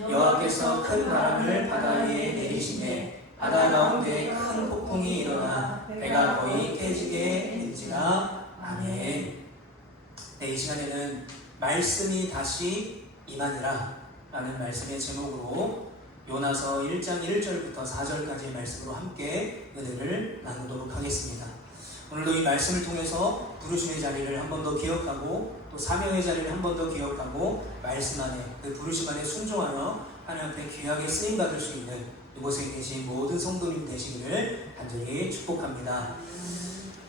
여호와께서 큰 바람을 바다 위에 내리시매 바다 가운데 큰 폭풍이 일어나 배가 거의 깨지게 될지라. 아멘. 네, 이 시간에는 말씀이 다시 임하니라 라는 말씀의 제목으로 요나서 1장 1절부터 4절까지의 말씀으로 함께 은혜를 나누도록 하겠습니다. 오늘도 이 말씀을 통해서 부르심의 자리를 한 번 더 기억하고 또 사명의 자리를 한 번 더 기억하고 말씀 안에 그 부르심 안에 순종하여 하나님 앞에 귀하게 쓰임받을 수 있는 이곳에 계신 모든 성도님 되시기를 간절히 축복합니다.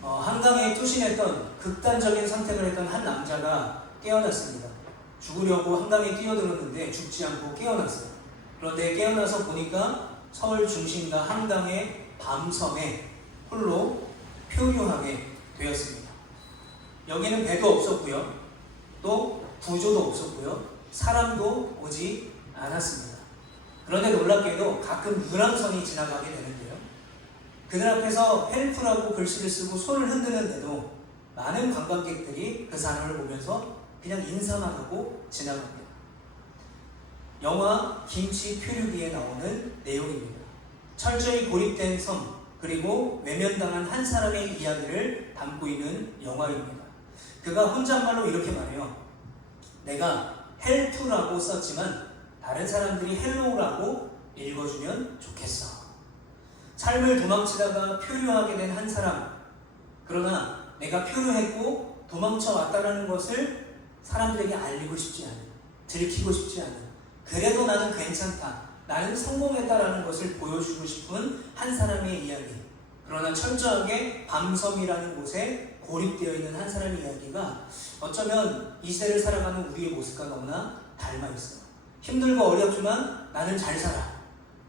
한강에 투신했던 극단적인 선택을 했던 한 남자가 깨어났습니다. 죽으려고 한강에 뛰어들었는데 죽지 않고 깨어났어요. 그런데 깨어나서 보니까 서울 중심가 한강의 밤섬에 홀로 표류하게 되었습니다. 여기는 배도 없었고요, 또 구조도 없었고요, 사람도 오지 않았습니다. 그런데 놀랍게도 가끔 유람선이 지나가게 되는데요, 그들 앞에서 헬프라고 글씨를 쓰고 손을 흔드는데도 많은 관광객들이 그 사람을 보면서 그냥 인사만 하고 지나갑니다. 영화 김치 표류기에 나오는 내용입니다. 철저히 고립된 섬, 그리고 외면당한 한 사람의 이야기를 담고 있는 영화입니다. 그가 혼잣말로 이렇게 말해요. 내가 헬프라고 썼지만 다른 사람들이 헬로우라고 읽어주면 좋겠어. 삶을 도망치다가 표류하게 된 한 사람, 그러나 내가 표류했고 도망쳐 왔다는 것을 사람들에게 알리고 싶지 않은, 들키고 싶지 않은, 그래도 나는 괜찮다, 나는 성공했다라는 것을 보여주고 싶은 한 사람의 이야기. 그러나 철저하게 밤섬이라는 곳에 고립되어 있는 한 사람의 이야기가 어쩌면 이 시대를 살아가는 우리의 모습과 너무나 닮아 있어요. 힘들고 어렵지만 나는 잘 살아,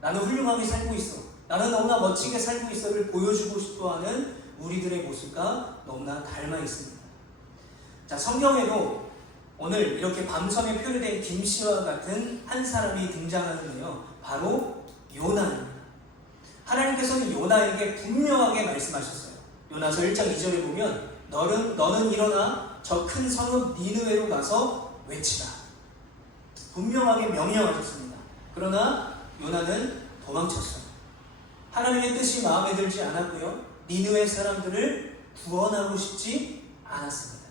나는 훌륭하게 살고 있어, 나는 너무나 멋지게 살고 있어를 보여주고 싶어하는 우리들의 모습과 너무나 닮아 있습니다. 자, 성경에도 오늘 이렇게 밤섬에 표류된 김씨와 같은 한 사람이 등장하는데요, 바로 요나입니다. 하나님께서는 요나에게 분명하게 말씀하셨어요. 요나서 1장 2절에 보면 너는 일어나 저 큰 성읍 니느웨로 가서 외치라. 분명하게 명령하셨습니다. 그러나 요나는 도망쳤어요. 하나님의 뜻이 마음에 들지 않았고요, 니느웨 사람들을 구원하고 싶지 않았습니다.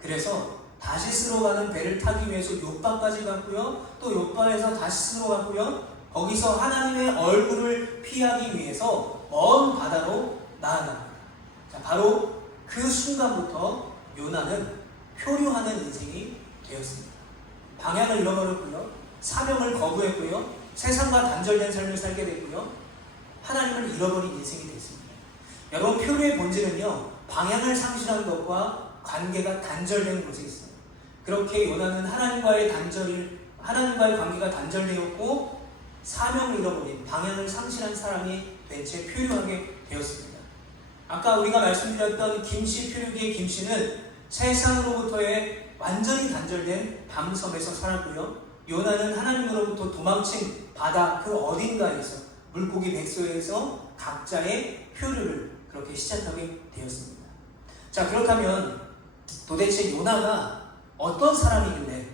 그래서 다시스로 가는 배를 타기 위해서 요빠까지 갔고요, 또 요빠에서 다시스로 갔고요, 거기서 하나님의 얼굴을 피하기 위해서 먼 바다로 나아갑니다. 자, 바로 그 순간부터 요나는 표류하는 인생이 되었습니다. 방향을 잃어버렸고요, 사명을 거부했고요, 세상과 단절된 삶을 살게 됐고요, 하나님을 잃어버린 인생이 됐습니다. 여러분, 표류의 본질은요, 방향을 상실한 것과 관계가 단절된 곳에 있어요. 그렇게 요나는 하나님과의 관계가 단절되었고 사명을 잃어버린, 방향을 상실한 사람이 된 채 표류하게 되었습니다. 아까 우리가 말씀드렸던 김씨 표류기의 김씨는 세상으로부터의 완전히 단절된 밤섬에서 살았고요, 요나는 하나님으로부터 도망친 바다 그 어딘가에서 물고기 백소에서 각자의 표류를 그렇게 시작하게 되었습니다. 자, 그렇다면 도대체 요나가 어떤 사람이길래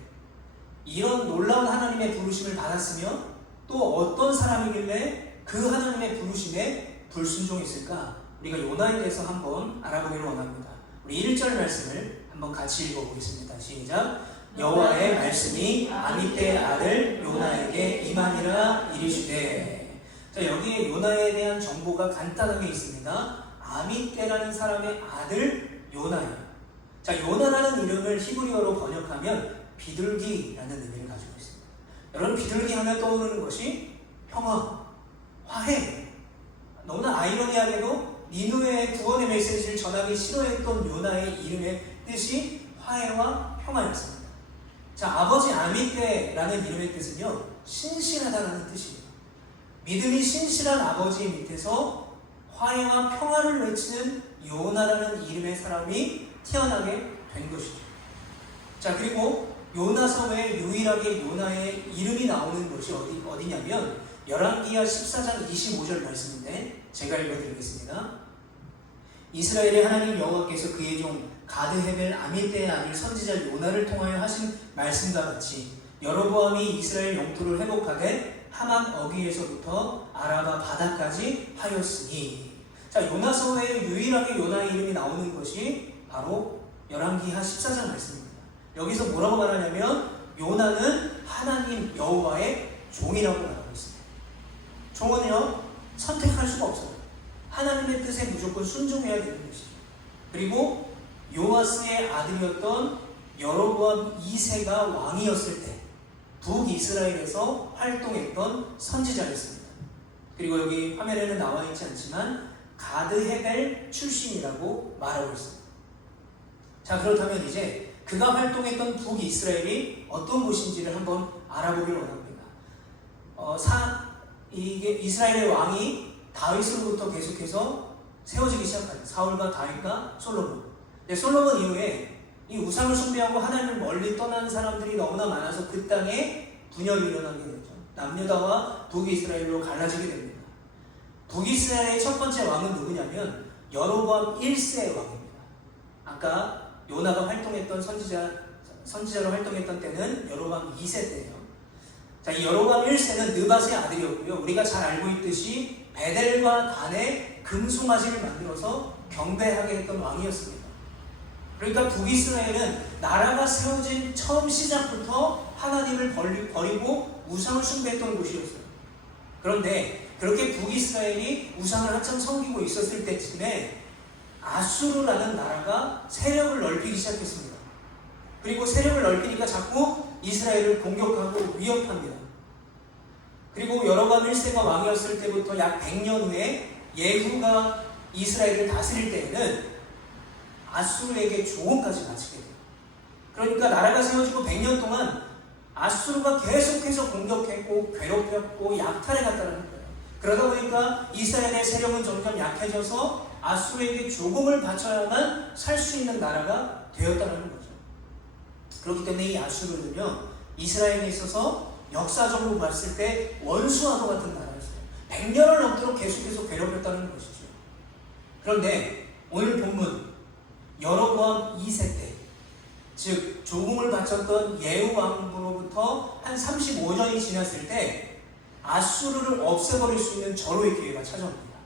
이런 놀라운 하나님의 부르심을 받았으며 또 어떤 사람이길래 그 하나님의 부르심에 불순종했을까? 우리가 요나에 대해서 한번 알아보기를 원합니다. 우리 1절 말씀을 한번 같이 읽어보겠습니다. 시작. 여호와의 말씀이 아미떼의 아들 요나에게 임하니라 이르시되. 자, 여기에 요나에 대한 정보가 간단하게 있습니다. 아미떼라는 사람의 아들 요나예요. 자, 요나라는 이름을 히브리어로 번역하면 비둘기라는 의미를 가지고 있습니다. 여러분, 비둘기 하면 떠오르는 것이 평화, 화해. 너무나 아이러니하게도 니느웨의 구원의 메시지를 전하기 싫어했던 요나의 이름의 뜻이 화해와 평화였습니다. 자, 아버지 아미떼라는 이름의 뜻은요, 신실하다는 뜻이에요. 믿음이 신실한 아버지 밑에서 화해와 평화를 외치는 요나라는 이름의 사람이 태어나게 된 것이죠. 자, 그리고 요나서에 유일하게 요나의 이름이 나오는 곳이 어디냐면 열왕기하 14장 25절 말씀인데 제가 읽어드리겠습니다. 이스라엘의 하나님 여호와께서 그의 종 가드헤벨 아미떼의 아들 선지자 요나를 통하여 하신 말씀과 같이 여로보암이 이스라엘 영토를 회복하되 하맛 어귀에서부터 아라바 바다까지 하였으니. 자, 요나서에 유일하게 요나의 이름이 나오는 것이 바로 열왕기하 14장 말씀입니다. 여기서 뭐라고 말하냐면 요나는 하나님 여호와의 종이라고 말하고 있습니다. 종은요 선택할 수가 없어요. 하나님의 뜻에 무조건 순종해야 되는 것이죠. 그리고 요아스의 아들이었던 여로보암 2세가 왕이었을 때 북이스라엘에서 활동했던 선지자였습니다. 그리고 여기 화면에는 나와 있지 않지만 가드헤벨 출신이라고 말하고 있습니다. 자, 그렇다면 이제 그가 활동했던 북이스라엘이 어떤 곳인지를 한번 알아보기를 원합니다. 이게 이스라엘의 왕이 다윗으로부터 계속해서 세워지기 시작합니다. 사울과 다윗과 솔로몬. 솔로몬 이후에 이 우상을 숭배하고 하나님을 멀리 떠나는 사람들이 너무나 많아서 그 땅에 분열이 일어나게 되죠. 남유다와 북이스라엘로 갈라지게 됩니다. 북이스라엘의 첫 번째 왕은 누구냐면 여로보암 1세 왕입니다. 아까 요나가 활동했던 선지자로 활동했던 때는 여로보암 2세 때예요. 자, 이 여로보암 1세는 느밧의 아들이었고요. 우리가 잘 알고 있듯이 베델과 단에 금송아지를 만들어서 경배하게 했던 왕이었습니다. 그러니까 북이스라엘은 나라가 세워진 처음 시작부터 하나님을 버리고 우상을 숭배했던 곳이었어요. 그런데 그렇게 북이스라엘이 우상을 한참 섬기고 있었을 때쯤에 아수르라는 나라가 세력을 넓히기 시작했습니다. 그리고 세력을 넓히니까 자꾸 이스라엘을 공격하고 위협합니다. 그리고 여로보암 1세가 왕이었을 때부터 약 100년 후에 예후가 이스라엘을 다스릴 때에는 아수르에게 조공까지 마치게 돼요. 그러니까 나라가 세워지고 100년 동안 아수르가 계속해서 공격했고 괴롭혔고 약탈해 갔다는 거예요. 그러다 보니까 이스라엘의 세력은 점점 약해져서 아수르에게 조공을 바쳐야만 살 수 있는 나라가 되었다는 거죠. 그렇기 때문에 이 아수르는요 이스라엘에 있어서 역사적으로 봤을 때 원수와도 같은 나라였어요. 100년을 넘도록 계속해서 괴롭혔다는 것이죠. 그런데 오늘 본문 여로보암 2세 때, 즉 조공을 바쳤던 예후 왕으로부터 한 35년이 지났을 때 아수르를 없애버릴 수 있는 절호의 기회가 찾아옵니다.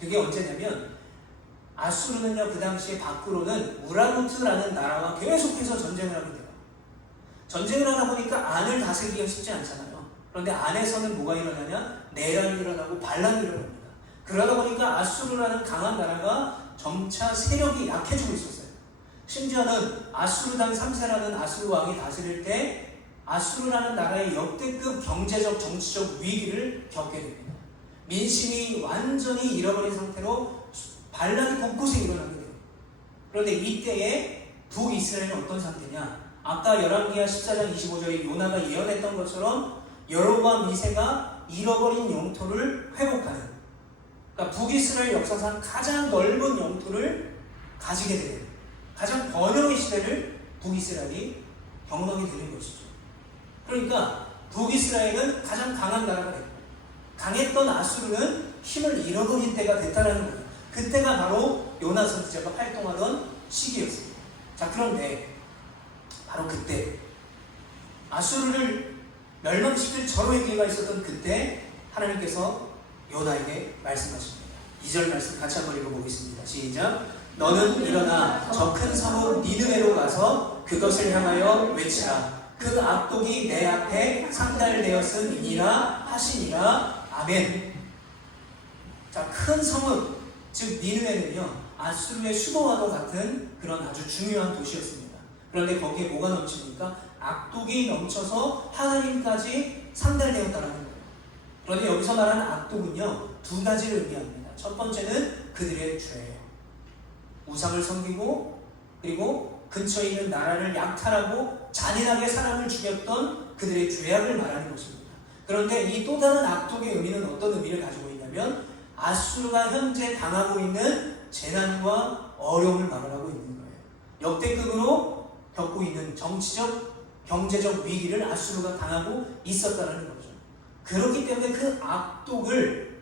그게 언제냐면 아수르는요 그 당시에 밖으로는 우라무트라는 나라와 계속해서 전쟁을 하게 돼요. 전쟁을 하다 보니까 안을 다스리기가 쉽지 않잖아요. 그런데 안에서는 뭐가 일어나냐? 내란이 일어나고 반란이 일어납니다. 그러다 보니까 아수르라는 강한 나라가 점차 세력이 약해지고 있었어요. 심지어는 아수르당 3세라는 아수르 왕이 다스릴 때 아수르라는 나라의 역대급 경제적 정치적 위기를 겪게 됩니다. 민심이 완전히 잃어버린 상태로 반란이 곳곳에 일어나게 돼요. 그런데 이때에 북이스라엘은 어떤 상태냐? 아까 열왕기하 14장 25절에 요나가 예언했던 것처럼 여로보암 2세가 잃어버린 영토를 회복하는, 그러니까 북이스라엘 역사상 가장 넓은 영토를 가지게 되는 가장 번영의 시대를 북이스라엘이 경험하게 되는 것이죠. 그러니까 북이스라엘은 가장 강한 나라가 됐고 강했던 아수르는 힘을 잃어버린 때가 됐다는 거예요. 그때가 바로 요나 선지자가 활동하던 시기였습니다. 자, 그런데 바로 그때 아수르를 멸망시킬 절호의 기회가 있었던 그때 하나님께서 요나에게 말씀하십니다. 2절 말씀 같이 한번 읽어보겠습니다. 시작. 너는 일어나 저 큰 성읍 니느웨로 가서 그것을 향하여 외치라. 그 악독이 내 앞에 상달되었으니라 하시니라. 아멘. 자, 큰 성읍, 즉 니느웨는요 아수르의 수도와도 같은 그런 아주 중요한 도시였습니다. 그런데 거기에 뭐가 넘칩니까? 악독이 넘쳐서 하나님까지 상달되었다는 거예요. 그런데 여기서 말하는 악독은요 두 가지를 의미합니다. 첫 번째는 그들의 죄예요. 우상을 섬기고 그리고 근처에 있는 나라를 약탈하고 잔인하게 사람을 죽였던 그들의 죄악을 말하는 것입니다. 그런데 이 또 다른 악독의 의미는 어떤 의미를 가지고 있냐면 아수르가 현재 당하고 있는 재난과 어려움을 말하고 있는 거예요. 역대급으로 겪고 있는 정치적, 경제적 위기를 아수르가 당하고 있었다는 거죠. 그렇기 때문에 그 악독을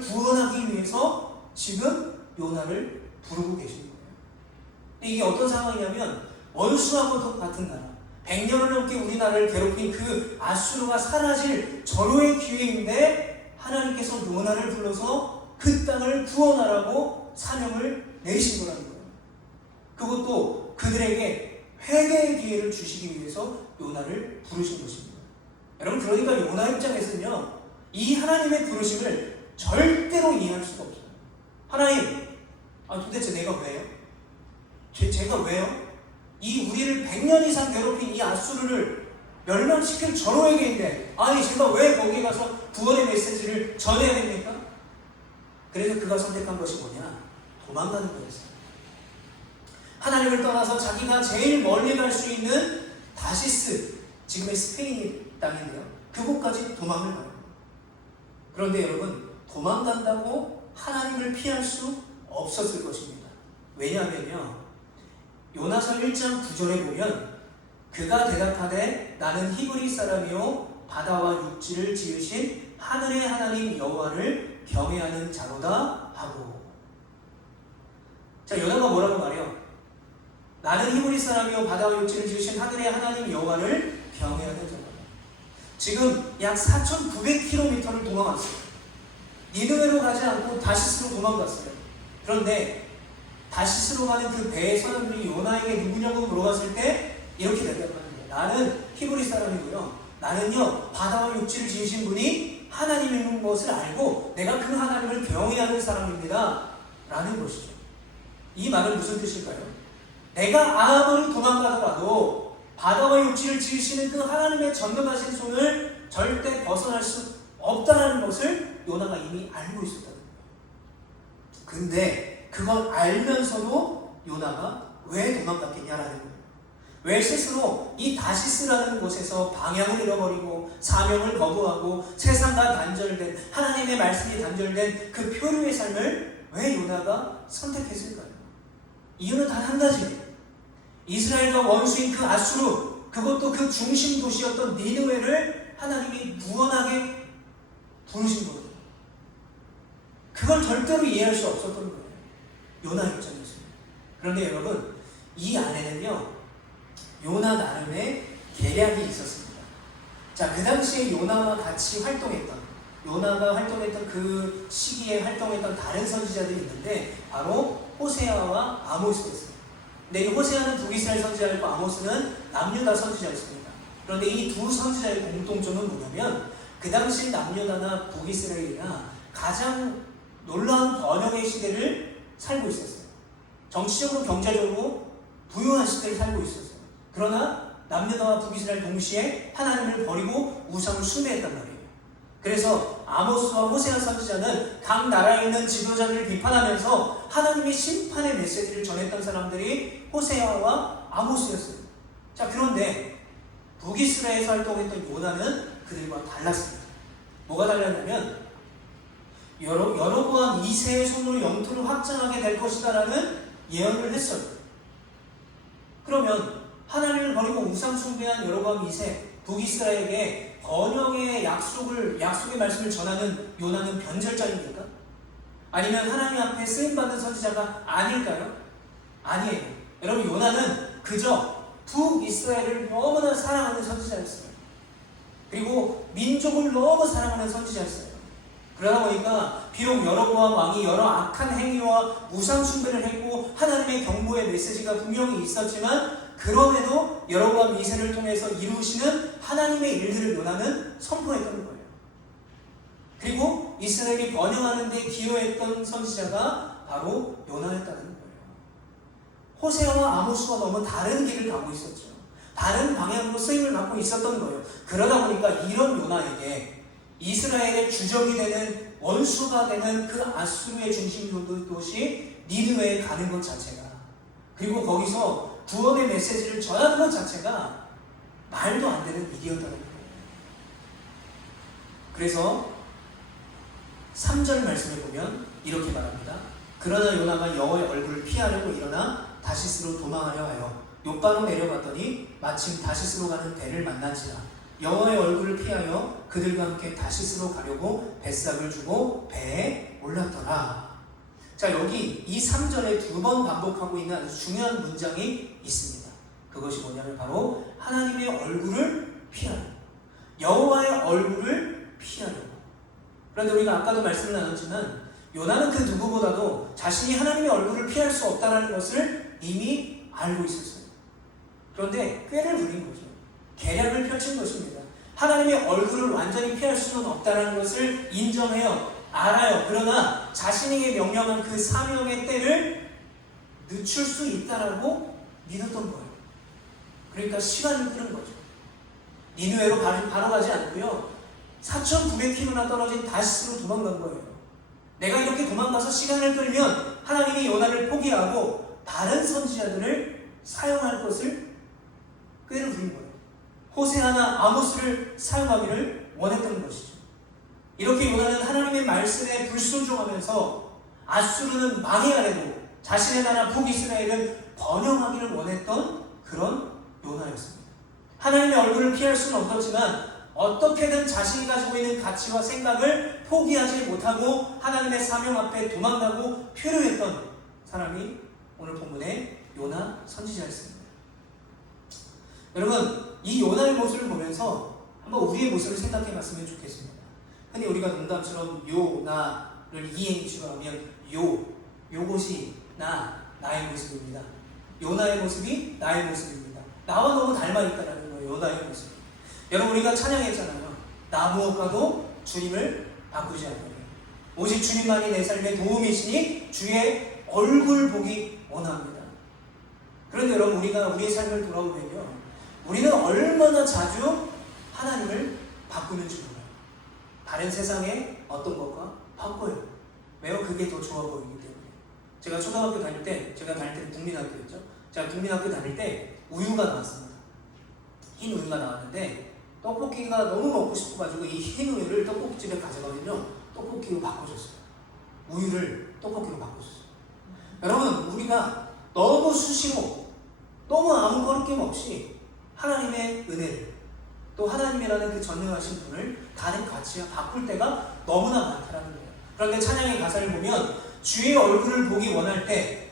구원하기 위해서 지금 요나를 부르고 계신 거예요. 이게 어떤 상황이냐면 원수하고 같은 나라, 100년을 넘게 우리나라를 괴롭힌 그 아수르가 사라질 절호의 기회인데 하나님께서 요나를 불러서 그 땅을 구원하라고 사명을 내신 거라는 거예요. 그것도 그들에게 회개의 기회를 주시기 위해서 요나를 부르신 것입니다. 여러분, 그러니까 요나 입장에서는요, 이 하나님의 부르심을 절대로 이해할 수가 없어요. 하나님, 도대체 내가 왜요? 제가 왜요? 이 우리를 100년 이상 괴롭힌 이 아수르를 멸망시킬 절호의 계인데, 아니 제가 왜 거기에 가서 구원의 메시지를 전해야 됩니까? 그래서 그가 선택한 것이 뭐냐? 도망가는 거였어요. 하나님을 떠나서 자기가 제일 멀리 갈 수 있는 다시스, 지금의 스페인 땅인데요, 그곳까지 도망을 가요. 그런데 여러분, 도망간다고 하나님을 피할 수 없었을 것입니다. 왜냐하면요, 요나서 1장 9절에 보면 그가 대답하되 나는 히브리 사람이요 바다와 육지를 지으신 하늘의 하나님 여호와를 경외하는 자로다 하고. 자, 요나가 뭐라고 말해요? 나는 히브리 사람이요 바다와 육지를 지으신 하늘의 하나님 여호와를 경외하는 자로다. 지금 약 4,900km를 도망갔어요. 니느웨로 가지 않고 다시스로 도망갔어요. 그런데 다시스로 가는 그 배의 선원들이 요나에게 누구냐고 물어봤을 때 이렇게 대답하는 거예요. 나는 히브리 사람이고요, 나는요 바다와 육지를 지으신 분이 하나님인 것을 알고 내가 그 하나님을 경외하는 사람입니다 라는 것이죠. 이 말은 무슨 뜻일까요? 내가 아무리 도망가더라도 바다와 육지를 지으시는 그 하나님의 전능하신 손을 절대 벗어날 수 없다는 것을 요나가 이미 알고 있었다는 거예요. 근데 그걸 알면서도 요나가 왜 도망갔겠냐라는 거예요. 왜 스스로 이 다시스라는 곳에서 방향을 잃어버리고 사명을 거부하고 세상과 단절된, 하나님의 말씀이 단절된 그 표류의 삶을 왜 요나가 선택했을까요? 이유는 단 한 가지예요. 이스라엘과 원수인 그 아수르, 그것도 그 중심 도시였던 니느웨를 하나님이 무언하게 부르신 거예요. 그걸 절대로 이해할 수 없었던 거예요, 요나 입장에서. 그런데 여러분, 이 안에는요 요나 나름의 계략이 있었습니다. 자, 그 당시에 요나와 같이 요나가 활동했던 그 시기에 활동했던 다른 선지자들이 있는데 바로 호세아와 아모스였어요. 근데 이 호세아는 북이스라엘 선지자였고 아모스는 남유다 선지자였습니다. 그런데 이 두 선지자의 공통점은 뭐냐면 그 당시 남유다나 북이스라엘이나 가장 놀라운 번영의 시대를 살고 있었어요. 정치적으로 경제적으로 부유한 시대를 살고 있었어요. 그러나 남유다와 북이스라엘 동시에 하나님을 버리고 우상을 숭배했단 말이에요. 그래서 아모스와 호세아 선지자는 각 나라에 있는 지도자들을 비판하면서 하나님의 심판의 메시지를 전했던 사람들이 호세아와 아모스였어요. 자, 그런데 북이스라엘에서 활동했던 요나는 그들과 달랐습니다. 뭐가 달랐냐면 여로보암 2세의 손으로 영토를 확장하게 될 것이다 라는 예언을 했어요. 그러면 하나님을 버리고 우상 숭배한 여로보암 2세 북이스라엘에게 번영의 약속의 말씀을 전하는 요나는 변절자입니까? 아니면 하나님 앞에 쓰임받은 선지자가 아닐까요? 아니에요. 여러분, 요나는 그저 북이스라엘을 너무나 사랑하는 선지자였어요. 그리고 민족을 너무 사랑하는 선지자였어요. 그러다 보니까 비록 여로보암 왕이 여러 악한 행위와 우상 숭배를 했고 하나님의 경고의 메시지가 분명히 있었지만 그럼에도 여로보암 2세를 통해서 이루시는 하나님의 일들을 요나는 선포했던 거예요. 그리고 이스라엘이 번영하는 데 기여했던 선지자가 바로 요나였다는 거예요. 호세아와 아모스와 너무 다른 길을 가고 있었죠. 다른 방향으로 쓰임을 받고 있었던 거예요. 그러다 보니까 이런 요나에게 이스라엘의 주적이 되는, 원수가 되는 그 아수르의 중심 도시 니느웨에 가는 것 자체가, 그리고 거기서 구원의 메시지를 전하는 것 자체가 말도 안 되는 일이었다는 거예요. 그래서 3절 말씀을 보면 이렇게 말합니다. 그러나 요나가 여호와의 얼굴을 피하려고 일어나 다시스로 도망하려 하여 욥바로 내려갔더니 마침 다시스로 가는 배를 만난지라. 여호와의 얼굴을 피하여 그들과 함께 다시스로 가려고 뱃삭을 주고 배에 올랐더라. 자, 여기 이 3절에 두 번 반복하고 있는 아주 중요한 문장이 있습니다. 그것이 뭐냐면 바로 하나님의 얼굴을 피하려, 여호와의 얼굴을 피하려. 그런데 우리가 아까도 말씀을 나눴지만 요나는 그 누구보다도 자신이 하나님의 얼굴을 피할 수 없다는 것을 이미 알고 있었어요. 그런데 꾀를 부린 거죠. 계략을 펼친 것입니다. 하나님의 얼굴을 완전히 피할 수는 없다는 것을 인정해요. 알아요. 그러나 자신에게 명령한 그 사명의 때를 늦출 수 있다라고 믿었던 거예요. 그러니까 시간을 끄는 거죠. 니느웨로 바로 가지 않고요. 4,900km나 떨어진 다시스로 도망간 거예요. 내가 이렇게 도망가서 시간을 끌면 하나님이 요나를 포기하고 다른 선지자들을 사용할 것을 꾀를 부린 거예요. 호세아나 아모스를 사용하기를 원했던 것이죠. 이렇게 요나는 하나님의 말씀에 불순종하면서 아수르는 망해야 되고 자신의 나라 북이스라엘을 번영하기를 원했던 그런 요나였습니다. 하나님의 얼굴을 피할 수는 없었지만 어떻게든 자신이 가지고 있는 가치와 생각을 포기하지 못하고 하나님의 사명 앞에 도망가고 표류했던 사람이 오늘 본문의 요나 선지자였습니다. 여러분, 이 요나의 모습을 보면서 한번 우리의 모습을 생각해 봤으면 좋겠습니다. 흔히 우리가 농담처럼 요나를 이행시로 하면 요것이 나의 모습입니다. 요나의 모습이 나의 모습입니다. 나와 너무 닮아 있다는 거예요. 요나의 모습. 여러분, 우리가 찬양했잖아요. 나 무엇과도 주님을 바꾸지 않아요. 오직 주님만이 내 삶의 도움이시니 주의 얼굴 보기 원합니다. 그런데 여러분, 우리가 우리의 삶을 돌아보면요, 우리는 얼마나 자주 하나님을 바꾸는지 몰라요. 다른 세상의 어떤 것과 바꿔요. 왜요? 그게 더 좋아 보이기 때문에. 제가 초등학교 다닐 때, 제가 다닐 때는 국민학교였죠. 제가 국민학교 다닐 때 우유가 나왔습니다. 흰 우유가 나왔는데 떡볶이가 너무 먹고 싶어가지고 이 흰 우유를 떡볶이집에 가져가면요, 떡볶이로 바꿔줬어요. 우유를 떡볶이로 바꿔줬어요. 여러분, 우리가 너무 수시로, 너무 아무 거리낌 없이 하나님의 은혜를, 또 하나님이라는 그 전능하신 분을 다른 가치와 바꿀 때가 너무나 많다라는 거예요. 그런데 찬양의 가사를 보면 주의 얼굴을 보기 원할 때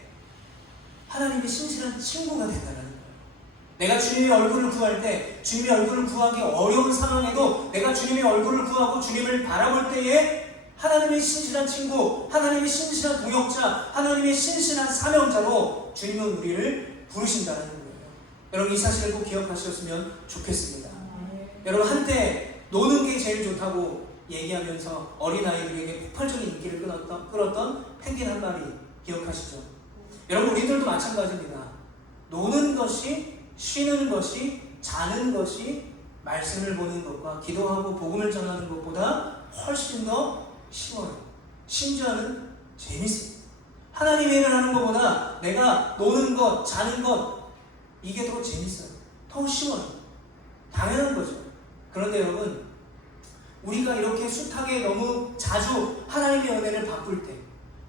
하나님의 신실한 친구가 된다는 거예요. 내가 주님의 얼굴을 구할 때, 주님의 얼굴을 구하기 어려운 상황에도 내가 주님의 얼굴을 구하고 주님을 바라볼 때에 하나님의 신실한 친구, 하나님의 신실한 동역자, 하나님의 신실한 사명자로 주님은 우리를 부르신다는 거예요. 여러분, 이 사실을 꼭 기억하셨으면 좋겠습니다. 여러분, 한때 노는 게 제일 좋다고 얘기하면서 어린아이들에게 폭발적인 인기를 끌었던 펭귄 한 마리 기억하시죠? 여러분, 우리들도 마찬가지입니다. 노는 것이, 쉬는 것이, 자는 것이 말씀을 보는 것과 기도하고 복음을 전하는 것보다 훨씬 더 쉬워요. 심지어는 재밌어요. 하나님의 일을 하는 것보다 내가 노는 것, 자는 것, 이게 더 재밌어요. 더 쉬워요. 당연한 거죠. 그런데 여러분, 우리가 이렇게 숱하게 너무 자주 하나님의 은혜를 바꿀 때,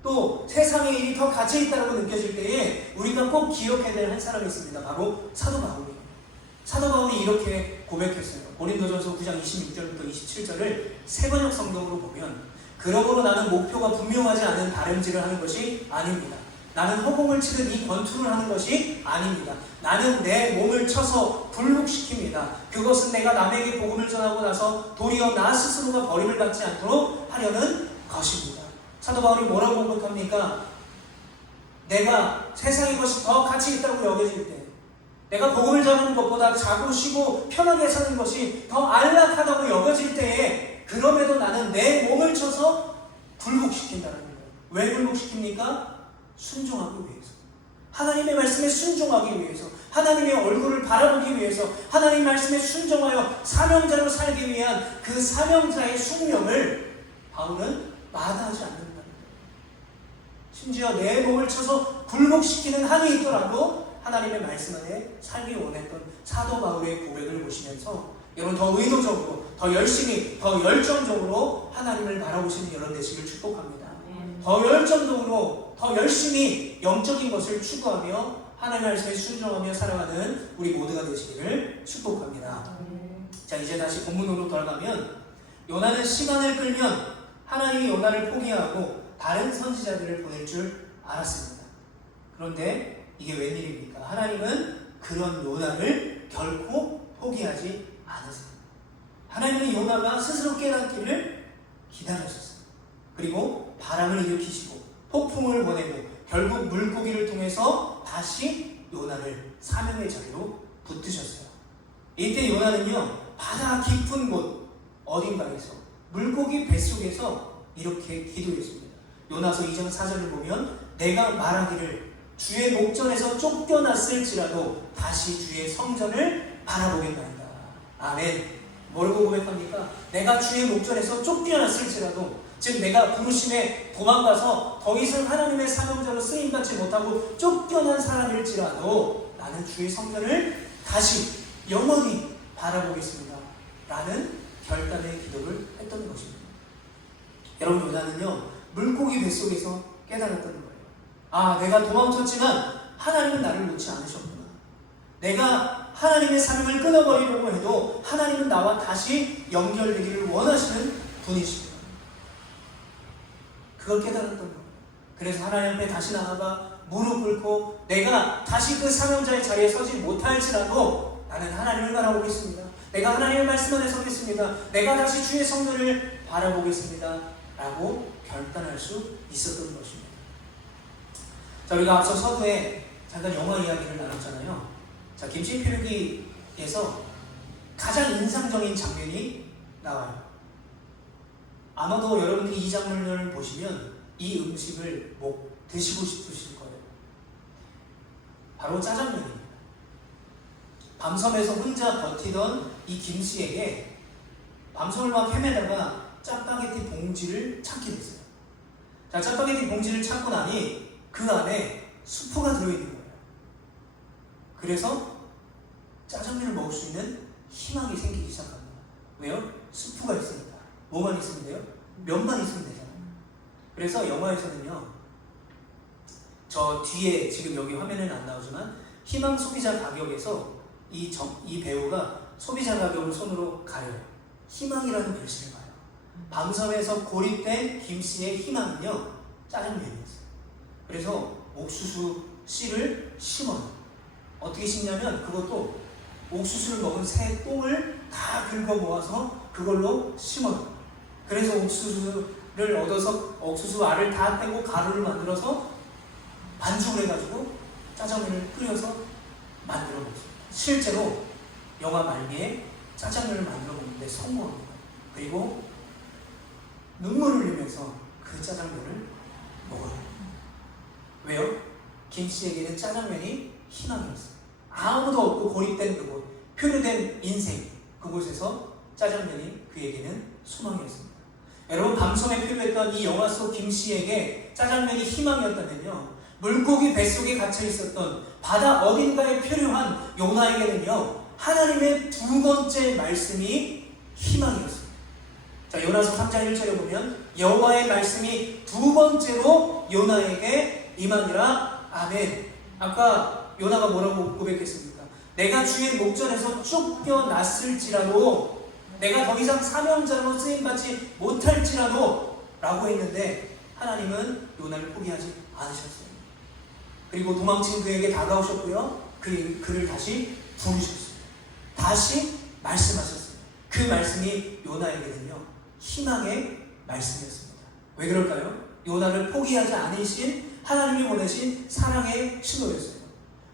또 세상의 일이 더 가치 있다고 느껴질 때에 우리가 꼭 기억해야 될 한 사람이 있습니다. 바로 사도 바울이에요. 사도 바울이 이렇게 고백했어요. 고린도전서 9장 26절부터 27절을 세번역 성경으로 보면, 그러므로 나는 목표가 분명하지 않은 다름질을 하는 것이 아닙니다. 나는 허공을 치듯 이 권투를 하는 것이 아닙니다. 나는 내 몸을 쳐서 굴복시킵니다. 그것은 내가 남에게 복음을 전하고 나서 도리어 나 스스로가 버림을 받지 않도록 하려는 것입니다. 사도 바울이 뭐라고 고백합니까? 내가 세상의 것이 더 가치 있다고 여겨질 때, 내가 복음을 전하는 것보다 자고 쉬고 편하게 사는 것이 더 안락하다고 여겨질 때에, 그럼에도 나는 내 몸을 쳐서 굴복시킨다는 거예요. 왜 굴복시킵니까? 순종하기 위해서. 하나님의 말씀에 순종하기 위해서, 하나님의 얼굴을 바라보기 위해서, 하나님의 말씀에 순종하여 사명자로 살기 위한 그 사명자의 숙명을 바울은 마다하지 않는다는 거예요. 심지어 내 몸을 쳐서 굴복시키는 한이 있더라도 하나님의 말씀 안에 살기 원했던 사도 바울의 고백을 보시면서 여러분, 더 의도적으로, 더 열심히, 더 열정적으로 하나님을 바라보시는 여러분 되시길 축복합니다. 더 열정적으로, 더 열심히 영적인 것을 추구하며 하나님의 말씀에 순종하며 살아가는 우리 모두가 되시기를 축복합니다. 자, 이제 다시 본문으로 돌아가면, 요나는 시간을 끌면 하나님이 요나를 포기하고 다른 선지자들을 보낼 줄 알았습니다. 그런데 이게 웬일입니까? 하나님은 그런 요나를 결코 포기하지 않으세요. 하나님은 요나가 스스로 깨닫기를 기다리셨어요. 그리고 바람을 일으키시고 폭풍을 보내고 결국 물고기를 통해서 다시 요나를 사명의 자리로 붙드셨어요. 이때 요나는요, 바다 깊은 곳 어딘가에서 물고기 뱃속에서 이렇게 기도했습니다. 요나서 2장 4절을 보면 내가 말하기를 주의 목전에서 쫓겨났을지라도 다시 주의 성전을 바라보겠나이다. 아멘. 뭐라고 고백합니까? 내가 주의 목전에서 쫓겨났을지라도, 즉 내가 부르심에 도망가서 더 이상 하나님의 사명자로 쓰임받지 못하고 쫓겨난 사람일지라도 나는 주의 성전을 다시 영원히 바라보겠습니다 라는 결단의 기도를 했던 것입니다. 여러분, 요나는요 물고기 뱃속에서 깨달았던 거예요. 아, 내가 도망쳤지만 하나님은 나를 놓지 않으셨구나. 내가 하나님의 사명을 끊어버리려고 해도 하나님은 나와 다시 연결되기를 원하시는 분이십니다. 그걸 깨달았던 거예요. 그래서 하나님 앞에 다시 나아가 무릎 꿇고 내가 다시 그 사명자의 자리에 서지 못할지라도 나는 하나님을 바라보겠습니다. 내가 하나님의 말씀 안에 서겠습니다. 내가 다시 주의 성전을 바라보겠습니다 라고 결단할 수 있었던 것입니다. 자, 우리가 앞서 서두에 잠깐 영화 이야기를 나눴잖아요. 자, 김치필기에서 가장 인상적인 장면이 나와요. 아마도 여러분들이 이 장면을 보시면 이 음식을 드시고 싶으실 거예요. 바로 짜장면입니다. 밤섬에서 혼자 버티던 이 김씨에게 밤섬을 막 헤매다가 짜파게티 봉지를 찾게 됐어요. 자, 짜파게티 봉지를 찾고 나니 그 안에 수프가 들어있는 거예요. 그래서 짜장면을 먹을 수 있는 희망이 생기기 시작합니다. 왜요? 수프가 있으니까. 뭐만 있으면 돼요? 면만 있으면 되잖아요. 그래서 영화에서는요, 저 뒤에 지금 여기 화면에는 안 나오지만 희망 소비자 가격에서 이 배우가 소비자 가격을 손으로 가려요. 희망이라는 글씨를 봐요. 밤섬에서 고립된 김씨의 희망은요, 짜장면이었어요. 그래서 옥수수 씨를 심어요. 어떻게 심냐면 그것도 옥수수를 먹은 새 똥을 다 긁어 모아서 그걸로 심어요. 그래서 옥수수를 얻어서 옥수수 알을 다 빼고 가루를 만들어서 반죽을 해가지고 짜장면을 끓여서 만들어 먹습니다. 실제로 영화 말미에 짜장면을 만들어 먹는데 성공합니다. 그리고 눈물을 흘리면서 그 짜장면을 먹어요. 왜요? 김씨에게는 짜장면이 희망이었어요. 아무도 없고 고립된 그곳, 표류된 인생, 그곳에서 짜장면이 그에게는 소망이었습니다. 여러분, 밤섬에 표류했던 이 영화 속 김씨에게 짜장면이 희망이었다면요, 물고기 뱃속에 갇혀 있었던 바다 어딘가에 표류한 요나에게는요, 하나님의 두 번째 말씀이 희망이었습니다. 자, 요나서 3장 1절에 보면 여호와의 말씀이 두 번째로 요나에게 임하니라. 아멘. 아까 요나가 뭐라고 고백했습니까? 내가 주의 목전에서 쫓겨났을지라도, 내가 더 이상 사명자로 쓰임받지 못할지라도 라고 했는데 하나님은 요나를 포기하지 않으셨어요. 그리고 도망친 그에게 다가오셨고요, 그를 다시 부르셨어요. 다시 말씀하셨어요. 그 말씀이 요나에게는요, 희망의 말씀이었습니다. 왜 그럴까요? 요나를 포기하지 않으신 하나님이 보내신 사랑의 신호였어요.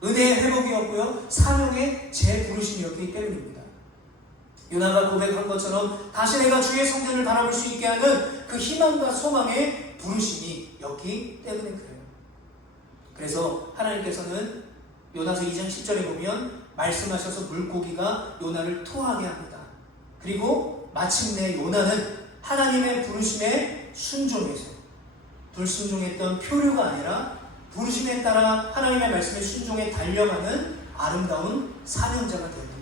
은혜의 회복이었고요, 사명의 재부르심이었기 때문입니다. 요나가 고백한 것처럼 다시 내가 주의 성전을 바라볼 수 있게 하는 그 희망과 소망의 부르심이었기 때문에 그래요. 그래서 하나님께서는 요나서 2장 10절에 보면 말씀하셔서 물고기가 요나를 토하게 합니다. 그리고 마침내 요나는 하나님의 부르심에 순종해서, 불순종했던 표류가 아니라 부르심에 따라 하나님의 말씀에 순종해 달려가는 아름다운 사명자가 되는 거예요.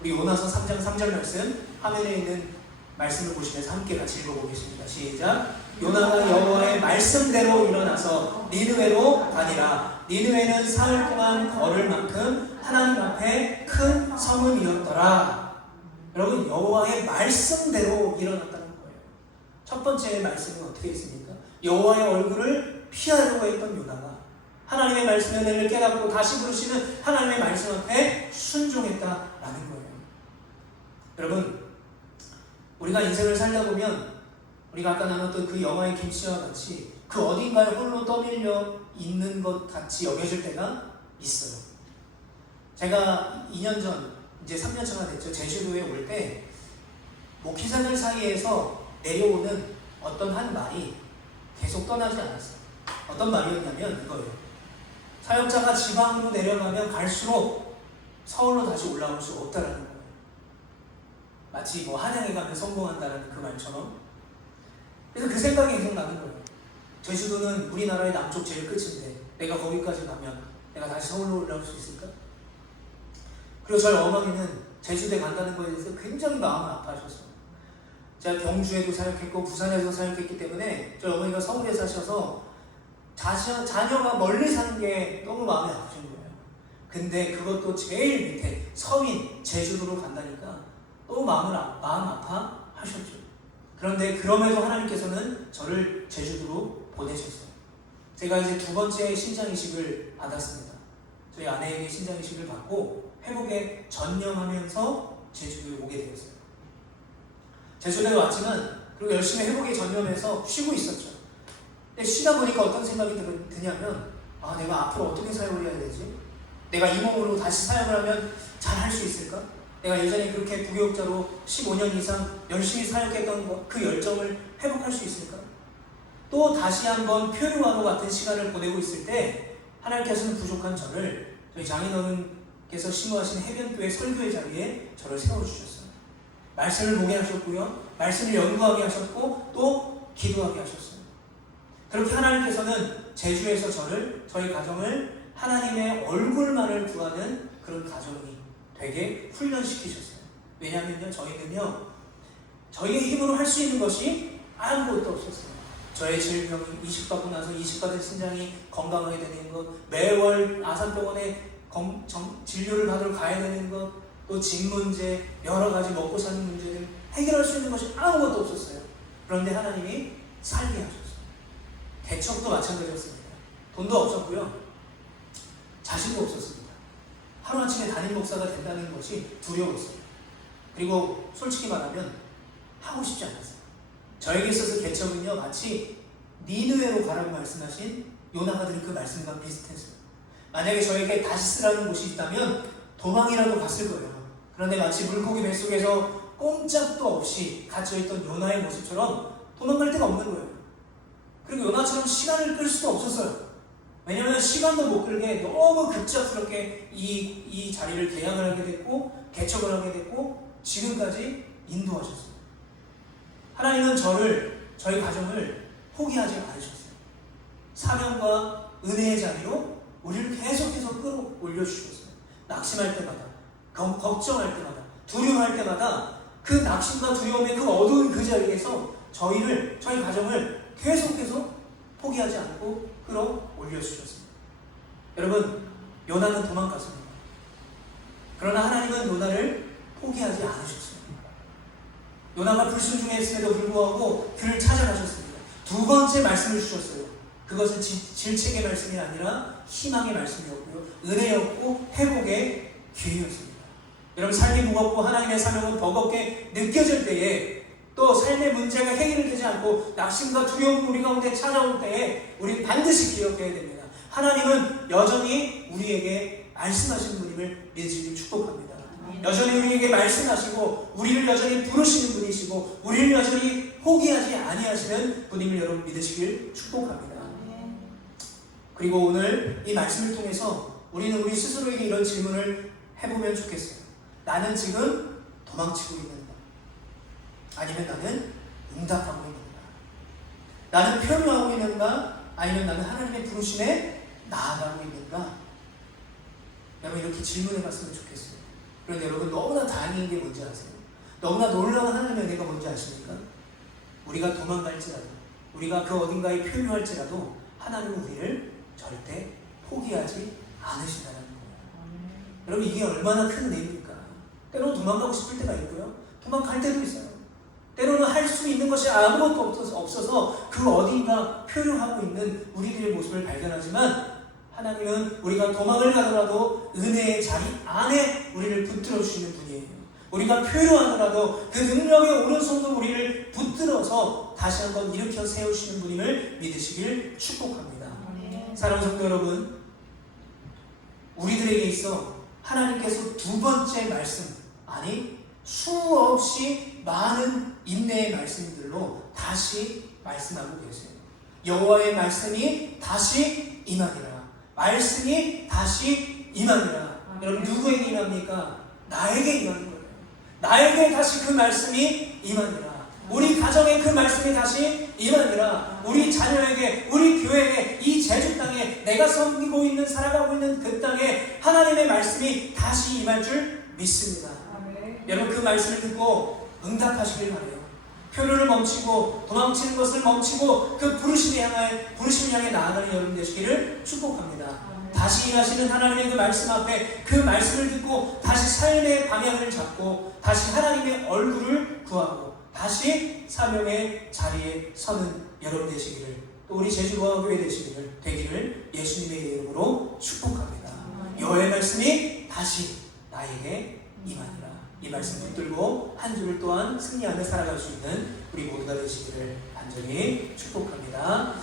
우리 요나서 3장 3절 말씀, 화면에 있는 말씀을 보시면서 함께 같이 읽어보겠습니다. 시작. 요나가 여호와의 말씀대로 일어나서 니느웨로 가니라. 니느웨는 사흘 동안 걸을 만큼 하나님 앞에 큰 성읍이었더라. 여러분, 여호와의 말씀대로 일어났다는 거예요. 첫 번째 말씀은 어떻게 했습니까? 여호와의 얼굴을 피하려고 했던 요나가 하나님의 말씀의 은혜를 깨닫고 다시 부르시는 하나님의 말씀 앞에 순종했다라는 거예요. 여러분, 우리가 인생을 살다 보면 우리가 아까 나눴던 그 영화의 김씨와 같이 그 어딘가에 홀로 떠밀려 있는 것 같이 여겨질 때가 있어요. 제가 2년 전, 이제 3년 차가 됐죠. 제주도에 올 때 목회자들 사이에서 내려오는 어떤 한 말이 계속 떠나지 않았어요. 어떤 말이었냐면 이거예요. 사역자가 지방으로 내려가면 갈수록 서울로 다시 올라올 수 없다라는 거예요. 마치 뭐 한양에 가면 성공한다라는 그 말처럼. 그래서 그 생각이 계속 나는 거예요. 제주도는 우리나라의 남쪽 제일 끝인데 내가 거기까지 가면 내가 다시 서울로 올라올 수 있을까? 그리고 저희 어머니는 제주도에 간다는 거에 대해서 굉장히 마음을 아파하셨어요. 제가 경주에도 사역했고 부산에도 사역했기 때문에 저희 어머니가 서울에 사셔서 자녀가 멀리 사는 게 너무 마음이 아프신 거예요. 근데 그것도 제일 밑에 서민 제주도로 간다니까 너무 마음 아파하셨죠. 그런데 그럼에도 하나님께서는 저를 제주도로 보내셨어요. 제가 이제 2번째 신장이식을 받았습니다. 저희 아내에게 신장이식을 받고 회복에 전념하면서 제주도에 오게 되었어요. 제주도에 왔지만 그리고 열심히 회복에 전념해서 쉬고 있었죠. 근데 쉬다 보니까 어떤 생각이 드냐면 내가 앞으로 어떻게 사역을 해야 되지? 내가 이 몸으로 다시 사역을 하면 잘 할 수 있을까? 내가 예전에 그렇게 부교육자로 15년 이상 열심히 사역했던 그 열정을 회복할 수 있을까? 또 다시 한번 표류와도 같은 시간을 보내고 있을 때 하나님께서는 부족한 저를 저희 장인어른께서 심호하신 해변교회 설교의 자리에 저를 세워주셨어요. 말씀을 보게 하셨고요. 말씀을 연구하게 하셨고 또 기도하게 하셨어요. 그렇게 하나님께서는 제주에서 저희 가정을 하나님의 얼굴만을 구하는 그런 가정이 되게 훈련시키셨어요. 왜냐하면요, 저희는요, 저희의 힘으로 할 수 있는 것이 아무것도 없었어요. 저의 질병이 이식받고 나서 이식받은 신장이 건강하게 되는 것, 매월 아산병원에 진료를 받으러 가야 되는 것, 또 집 문제, 여러 가지 먹고 사는 문제를 해결할 수 있는 것이 아무것도 없었어요. 그런데 하나님이 살게 하셨어요. 개척도 마찬가지였습니다. 돈도 없었고요. 자신도 없었습니다. 하루아침에 담임 목사가 된다는 것이 두려웠어요. 그리고 솔직히 말하면 하고 싶지 않았어요. 저에게 있어서 개척은요, 마치 니느웨로 가라고 말씀하신 요나가 들은 그 말씀과 비슷했어요. 만약에 저에게 다시 쓰라는 곳이 있다면 도망이라도 갔을 거예요. 그런데 마치 물고기 뱃속에서 꼼짝도 없이 갇혀있던 요나의 모습처럼 도망갈 데가 없는 거예요. 그리고 요나처럼 시간을 끌 수도 없었어요. 왜냐하면 시간도 못 끌게 너무 급작스럽게 이 자리를 개양을 하게 됐고 개척을 하게 됐고 지금까지 인도하셨어요. 하나님은 저희 가정을 포기하지 않으셨어요. 사명과 은혜의 자리로 우리를 계속해서 끌어올려 주셨어요. 낙심할 때마다, 걱정할 때마다, 두려워할 때마다 그 낙심과 두려움의 그 어두운 그 자리에서 저희 가정을 계속해서 포기하지 않고 끌어올려 주셨습니다. 여러분, 요나는 도망갔습니다. 그러나 하나님은 요나를 포기하지 않으셨습니다. 요나가 불순종했음에도 불구하고 그를 찾아가셨습니다. 2번째 말씀을 주셨어요. 그것은 질책의 말씀이 아니라 희망의 말씀이었고요. 은혜였고 회복의 기회였습니다. 여러분, 삶이 무겁고 하나님의 사명은 버겁게 느껴질 때에 또 삶의 문제가 해결되지 않고 낙심과 두려움이 우리 가운데 찾아올 때에 우리는 반드시 기억해야 됩니다. 하나님은 여전히 우리에게 말씀하시는 분임을 믿으시길 축복합니다. 여전히 우리에게 말씀하시고 우리를 여전히 부르시는 분이시고 우리를 여전히 포기하지 아니하시는 분임을 여러분 믿으시길 축복합니다. 그리고 오늘 이 말씀을 통해서 우리는 우리 스스로에게 이런 질문을 해보면 좋겠어요. 나는 지금 도망치고 있는가? 아니면 나는 응답하고 있는가? 나는 표류하고 있는가? 아니면 나는 하나님의 부르심에 나아가고 있는가? 여러분, 이렇게 질문해 봤으면 좋겠어요. 그런데 여러분, 너무나 다행인 게 뭔지 아세요? 너무나 놀라운 하나님의 은혜가 뭔지 아십니까? 우리가 도망갈지라도, 우리가 그 어딘가에 표류할지라도 하나님은 우리를 절대 포기하지 않으신다는 거예요. 여러분, 이게 얼마나 큰 은혜입니까? 때로는 도망가고 싶을 때가 있고요. 도망갈 때도 있어요. 때로는 할 수 있는 것이 아무것도 없어서 그 어딘가 표류하고 있는 우리들의 모습을 발견하지만 하나님은 우리가 도망을 가더라도 은혜의 자리 안에 우리를 붙들어 주시는 분이에요. 우리가 표류하더라도 그 능력의 오른손으로 우리를 붙들어서 다시 한번 일으켜 세우시는 분임을 믿으시길 축복합니다. 사랑하는 성도 여러분, 우리들에게 있어 하나님께서 두 번째 말씀, 아니 수없이 많은 인내의 말씀들로 다시 말씀하고 계세요. 여호와의 말씀이 다시 임하리라. 말씀이 다시 임하리라. 여러분, 누구에게 임합니까? 나에게 임하는 거예요. 나에게 다시 그 말씀이 임하니라. 우리 가정에 그 말씀이 다시 임하니라. 우리 자녀에게, 우리 교회에게, 이 제주 땅에, 내가 섬기고 있는, 살아가고 있는 그 땅에 하나님의 말씀이 다시 임할 줄 믿습니다. 여러분, 그 말씀을 듣고 응답하시길 바라요. 표류를 멈추고 도망치는 것을 멈추고 그 부르심을 향해 나아가는 여러분 되시기를 축복합니다. 다시 일하시는 하나님의 그 말씀 앞에 그 말씀을 듣고 다시 삶의 방향을 잡고 다시 하나님의 얼굴을 구하고 다시 사명의 자리에 서는 여러분 되시기를, 또 우리 제주보아교회 되기를 예수님의 이름으로 축복합니다. 여호와의 말씀이 다시 나에게 임하니라. 이 말씀 붙들고 한 주를 또한 승리하며 살아갈 수 있는 우리 모두가 되시기를 간절히 축복합니다.